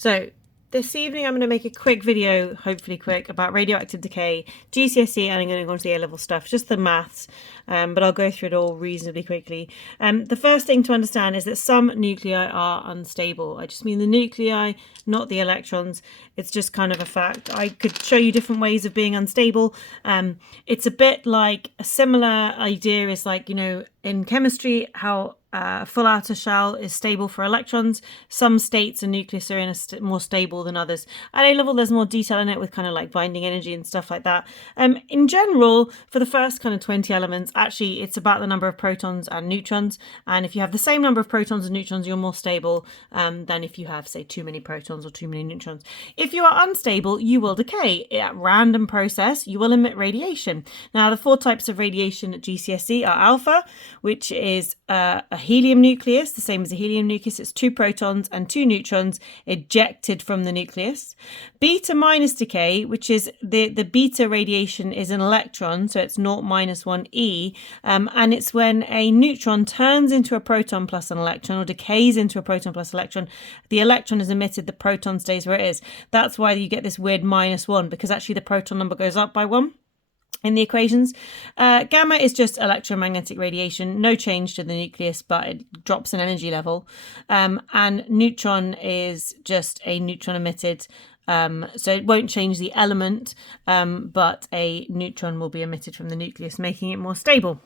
So this evening I'm going to make a quick video, hopefully quick, about radioactive decay, GCSE, and I'm going to go into the A-level stuff, just the maths, but I'll go through it all reasonably quickly. The first thing to understand is that some nuclei are unstable. I just mean the nuclei, not the electrons. It's just kind of a fact. I could show you different ways of being unstable. It's a bit like a similar idea is like, you know, in chemistry, how a full outer shell is stable for electrons. Some states and nucleus are in more stable than others. At A level, there's more detail in it with kind of like binding energy and stuff like that. In general, for the first kind of 20 elements, actually, it's about the number of protons and neutrons. And if you have the same number of protons and neutrons, you're more stable than if you have, say, too many protons or too many neutrons. If you are unstable, you will decay. At random process, you will emit radiation. Now, the 4 types of radiation at GCSE are alpha, which is a helium nucleus, the same as a helium nucleus. It's 2 protons and 2 neutrons ejected from the nucleus. Beta minus decay, which is the beta radiation is an electron, so it's 0 minus 1e, and it's when a neutron turns into a proton plus an electron or decays into a proton plus electron. The electron is emitted, the proton stays where it is. That's why you get this weird -1, because actually the proton number goes up by 1 in the equations. Gamma is just electromagnetic radiation, no change to the nucleus, but it drops in energy level. And neutron is just a neutron emitted, so it won't change the element, but a neutron will be emitted from the nucleus, making it more stable.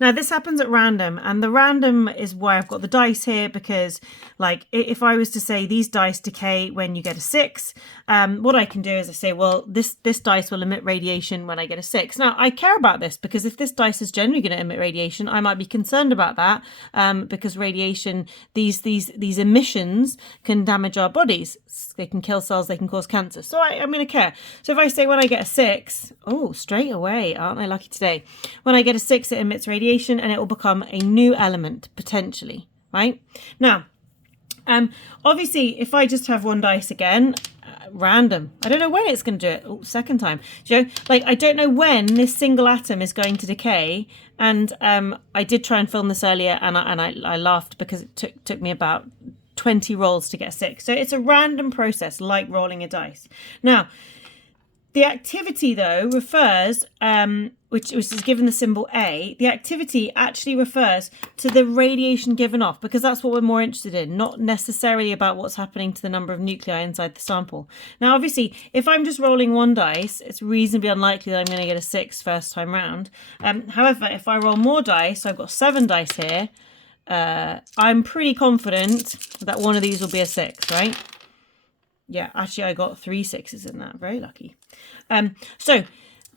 Now, this happens at random, and the random is why I've got the dice here, because like if I was to say these dice decay when you get a 6, what I can do is I say, well, this dice will emit radiation when I get a 6. Now, I care about this because if this dice is generally going to emit radiation, I might be concerned about that, because radiation, these emissions can damage our bodies. They can kill cells, they can cause cancer. So I'm going to care. So if I say when I get a 6, oh, straight away, aren't I lucky today? When I get a 6, it emits radiation and it will become a new element, potentially, right? Now, obviously, if I just have one dice again, random, I don't know when it's going to do it. Oh, second time. Do you know, like, I don't know when this single atom is going to decay. And I did try and film this earlier, and I laughed because it took me about 20 rolls to get a 6. So it's a random process, like rolling a dice. Now, the activity, though, refers, which is given the symbol A, the activity actually refers to the radiation given off, because that's what we're more interested in, not necessarily about what's happening to the number of nuclei inside the sample. Now, obviously, if I'm just rolling one dice, it's reasonably unlikely that I'm going to get a 6 first time round. However, if I roll more dice, so I've got 7 dice here, I'm pretty confident that one of these will be a 6, right? Yeah, actually I got 3 6s in that. Very lucky. So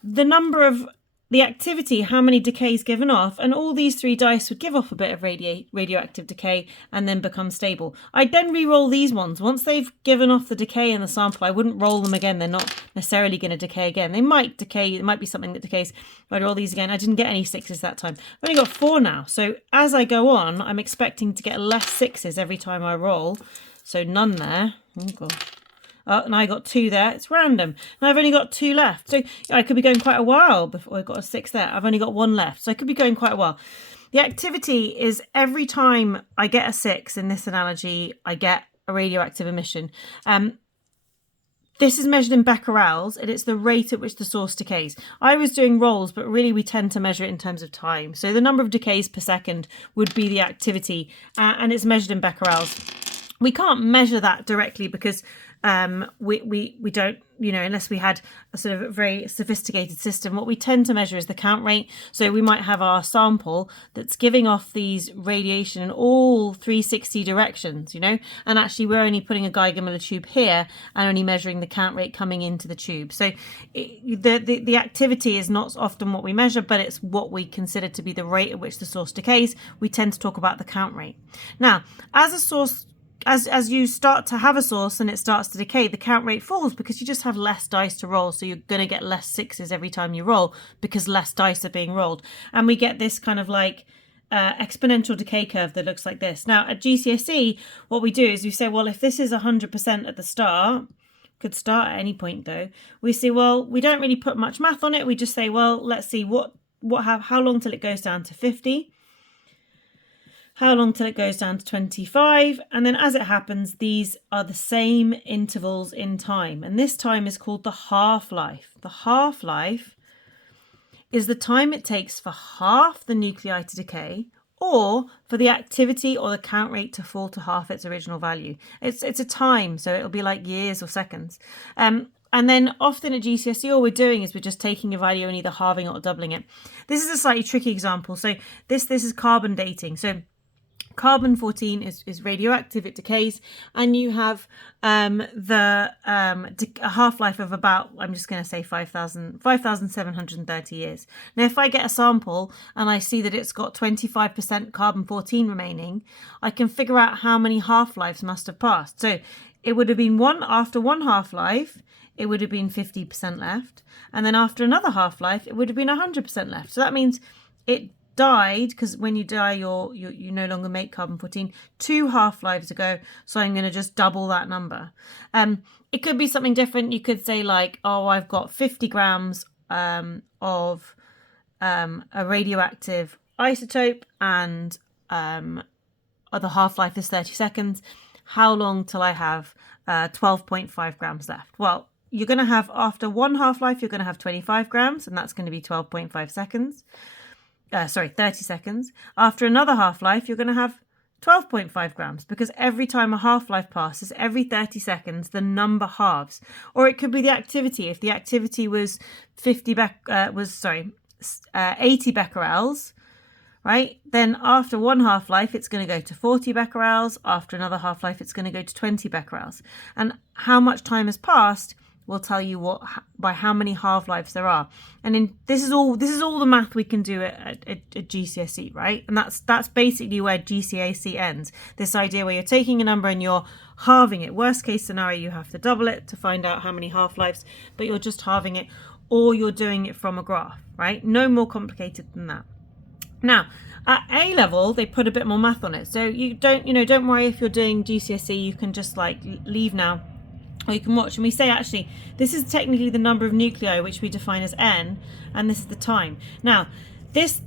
the number of the activity, how many decays given off, and all these 3 dice would give off a bit of radioactive decay and then become stable. I'd then re-roll these ones. Once they've given off the decay in the sample, I wouldn't roll them again. They're not necessarily going to decay again. They might decay. It might be something that decays. I'd roll these again. I didn't get any 6s that time. I've only got 4 now. So as I go on, I'm expecting to get less 6s every time I roll. So none there. Oh, God. And I got 2 there. It's random. And I've only got 2 left. So I could be going quite a while before I got a 6 there. I've only got 1 left. So I could be going quite a while. The activity is every time I get a 6 in this analogy, I get a radioactive emission. This is measured in becquerels, and it's the rate at which the source decays. I was doing rolls, but really we tend to measure it in terms of time. So the number of decays per second would be the activity, and it's measured in becquerels. We can't measure that directly because we don't, you know, unless we had a sort of very sophisticated system. What we tend to measure is the count rate. So we might have our sample that's giving off these radiation in all 360 directions, you know, and actually we're only putting a Geiger-Miller tube here and only measuring the count rate coming into the tube. So the activity is not often what we measure, but it's what we consider to be the rate at which the source decays. We tend to talk about the count rate. Now, as a source, as you start to have a source and it starts to decay, the count rate falls because you just have less dice to roll. So you're going to get less 6s every time you roll because less dice are being rolled. And we get this kind of like exponential decay curve that looks like this. Now at GCSE, what we do is we say, well, if this is 100% at the start, could start at any point though, we say, well, we don't really put much math on it. We just say, well, let's see how long till it goes down to 50. how long till it goes down to 25, and then as it happens, these are the same intervals in time, and this time is called the half-life. The half-life is the time it takes for half the nuclei to decay, or for the activity or the count rate to fall to half its original value. It's a time, so it'll be like years or seconds. And then often at GCSE, all we're doing is we're just taking a value and either halving it or doubling it. This is a slightly tricky example. So this is carbon dating. So carbon-14 is radioactive, it decays, and you have a half-life of about, I'm just going to say 5,730 years. Now, if I get a sample and I see that it's got 25% carbon-14 remaining, I can figure out how many half-lives must have passed. So it would have been after one half-life, it would have been 50% left, and then after another half-life, it would have been 100% left. So that means it died, because when you die you no longer make carbon-14, 2 half-lives ago, so I'm going to just double that number. It could be something different. You could say like, oh, I've got 50 grams of a radioactive isotope, and the half-life is 30 seconds. How long till I have 12.5 grams left? Well, you're going to have, after one half-life, you're going to have 25 grams, and that's going to be 12.5 seconds. 30 seconds. After another half-life, you're going to have 12.5 grams, because every time a half-life passes, every 30 seconds, the number halves. Or it could be the activity. If the activity was 80 becquerels, right? Then after one half-life, it's going to go to 40 becquerels. After another half-life, it's going to go to 20 becquerels. And how much time has passed will tell you by how many half-lives there are. And this is all the math we can do at GCSE, right? And that's basically where GCSE ends. This idea where you're taking a number and you're halving it. Worst case scenario, you have to double it to find out how many half-lives, but you're just halving it, or you're doing it from a graph, right? No more complicated than that. Now, at A level, they put a bit more math on it. So don't worry if you're doing GCSE, you can just like leave now, or you can watch. And we say, actually, this is technically the number of nuclei, which we define as n, and this is the time. Now, this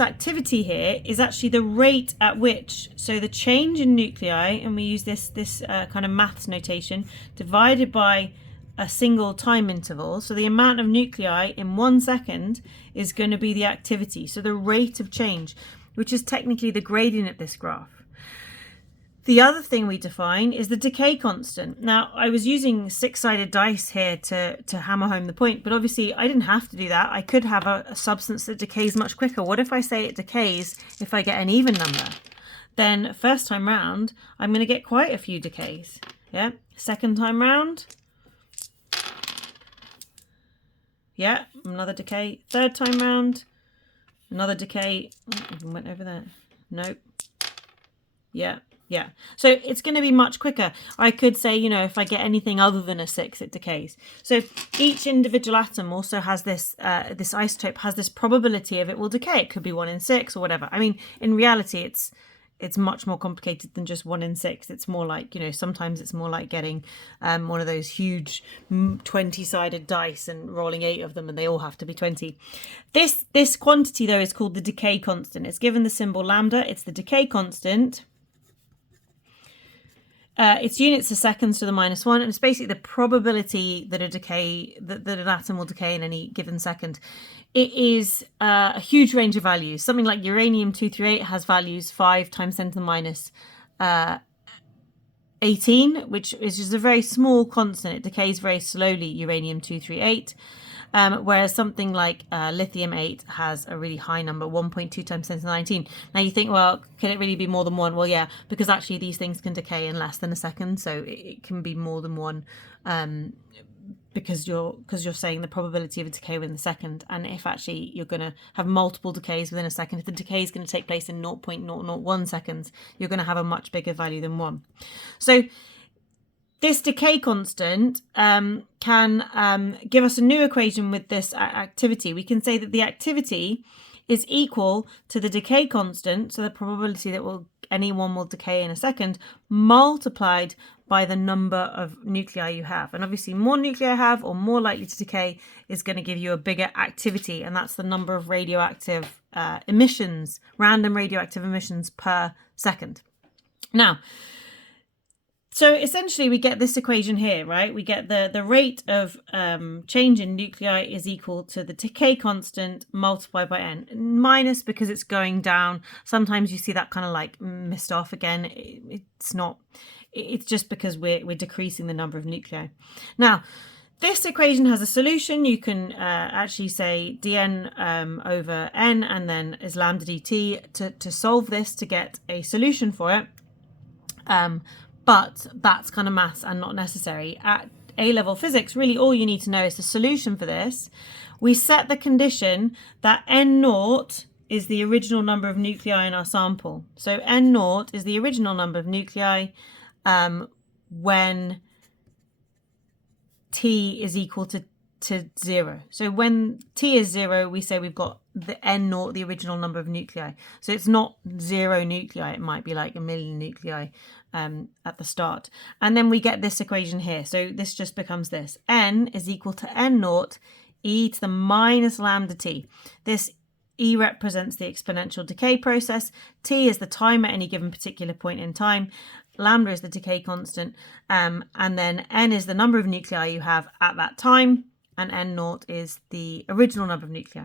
activity here is actually the rate at which, so the change in nuclei, and we use this kind of maths notation, divided by a single time interval. So the amount of nuclei in 1 second is going to be the activity. So the rate of change, which is technically the gradient of this graph. The other thing we define is the decay constant. Now, I was using 6-sided dice here to hammer home the point, but obviously I didn't have to do that. I could have a substance that decays much quicker. What if I say it decays if I get an even number? Then first time round, I'm going to get quite a few decays. Yeah. Second time round, yeah, another decay. Third time round, another decay. Oh, even went over there. Nope. Yeah. Yeah, so it's going to be much quicker. I could say, if I get anything other than a 6, it decays. So each individual atom also has this isotope has this probability of it will decay. It could be 1 in 6 or whatever. I mean, in reality, it's much more complicated than just 1 in 6. It's more like, sometimes it's more like getting one of those huge 20-sided dice and rolling 8 of them, and they all have to be 20. This quantity, though, is called the decay constant. It's given the symbol lambda. It's the decay constant. Its units are seconds to the -1, and it's basically the probability that that an atom will decay in any given second. It is a huge range of values. Something like uranium-238 has values 5 times 10 to the -18, which is just a very small constant. It decays very slowly, uranium-238. Whereas something like lithium-8 has a really high number, 1.2 times 10 to the 19. Now you think, well, can it really be more than 1? Well, yeah, because actually these things can decay in less than a second, so it can be more than 1 because you're saying the probability of a decay within a second. And if actually you're going to have multiple decays within a second, if the decay is going to take place in 0.001 seconds, you're going to have a much bigger value than 1. So this decay constant can give us a new equation with this activity. We can say that the activity is equal to the decay constant, so the probability that any one will decay in a second, multiplied by the number of nuclei you have. And obviously more nuclei you have or more likely to decay is going to give you a bigger activity, and that's the number of radioactive emissions, random radioactive emissions per second. Now, so essentially we get this equation here, right? We get the rate of change in nuclei is equal to the decay constant multiplied by n, minus because it's going down. Sometimes you see that kind of like missed off again. It's not, it's just because we're decreasing the number of nuclei. Now, this equation has a solution. You can actually say dn over n and then is lambda dt to solve this to get a solution for it. But that's kind of maths and not necessary. At A-level physics, really all you need to know is the solution for this. We set the condition that n0 is the original number of nuclei in our sample. So n0 is the original number of nuclei when t is equal to 0. So when t is 0, we say we've got the n0, the original number of nuclei. So it's not 0 nuclei, it might be like 1,000,000 nuclei at the start. And then we get this equation here. So this just becomes this. N is equal to n0 e to the minus lambda t. This E represents the exponential decay process. T is the time at any given particular point in time. Lambda is the decay constant. And then n is the number of nuclei you have at that time. And n0 is the original number of nuclei.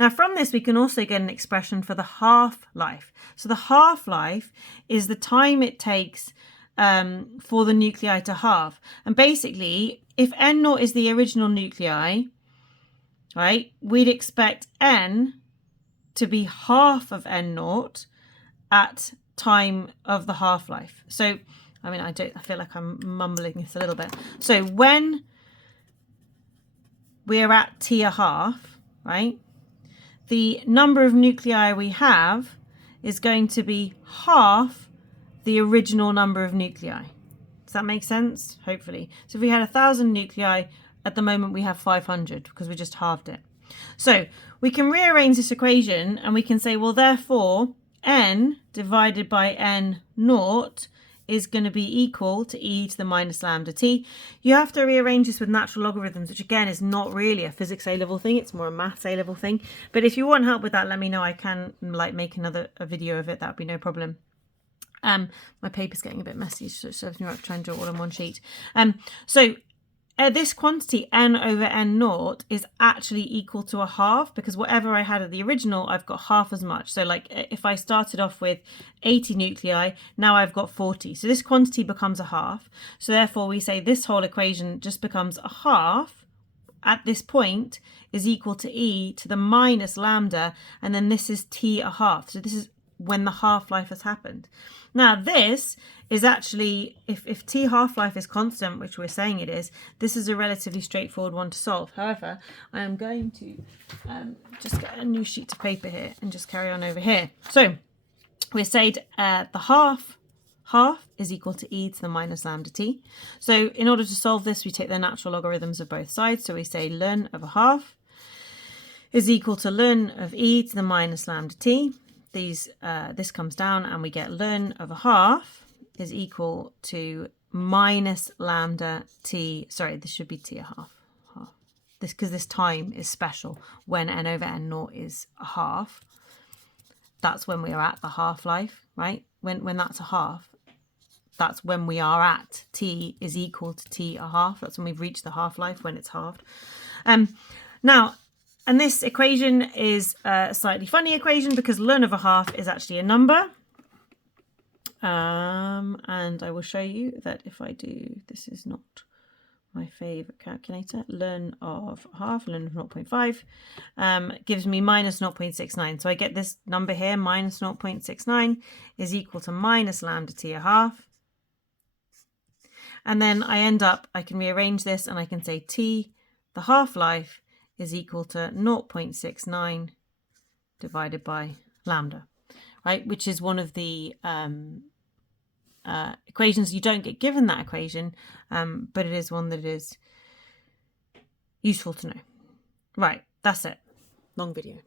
Now from this we can also get an expression for the half-life. So the half-life is the time it takes for the nuclei to halve. And basically if n0 is the original nuclei, right, we'd expect n to be half of n0 at time of the half-life. So I mean I feel like I'm mumbling this a little bit. So when we're at t a half, right, the number of nuclei we have is going to be half the original number of nuclei. Does that make sense? Hopefully. So if we had 1,000 nuclei, at the moment we have 500 because we just halved it. So we can rearrange this equation and we can say, well, therefore, n divided by n0 is going to be equal to e to the minus lambda t. You have to rearrange this with natural logarithms, which again is not really a physics A-level thing, it's more a maths A-level thing. But if you want help with that, let me know. I can like make a video of it, that would be no problem. My paper's getting a bit messy, so it serves me right to try and do it all on one sheet. This quantity n over n0 is actually equal to a half, because whatever I had at the original, I've got half as much. So like if I started off with 80 nuclei, now I've got 40. So this quantity becomes a half. So therefore we say this whole equation just becomes a half at this point is equal to e to the minus lambda, and then this is t a half. So this is when the half-life has happened. Now this is actually, if t half-life is constant, which we're saying it is, this is a relatively straightforward one to solve. However, I am going to just get a new sheet of paper here and just carry on over here. So we said the half is equal to e to the minus lambda t. So in order to solve this, we take the natural logarithms of both sides. So we say ln of a half is equal to ln of e to the minus lambda t. This comes down and we get ln of a half is equal to minus lambda t. Sorry, this should be t a half. This because this time is special. When n over n0 is a half, that's when we are at the half-life, right? When that's a half, that's when we are at t is equal to t a half. That's when we've reached the half-life, when it's halved. Now, and this equation is a slightly funny equation because ln of a half is actually a number. And I will show you that if I do, this is not my favorite calculator, ln of half, ln of 0.5, gives me minus 0.69. So I get this number here, minus 0.69 is equal to minus lambda t a half. And then I end up, I can rearrange this and I can say t, the half-life, is equal to 0.69 divided by lambda, right? Which is one of the equations. You don't get given that equation, but it is one that is useful to know. Right, that's it. Long video.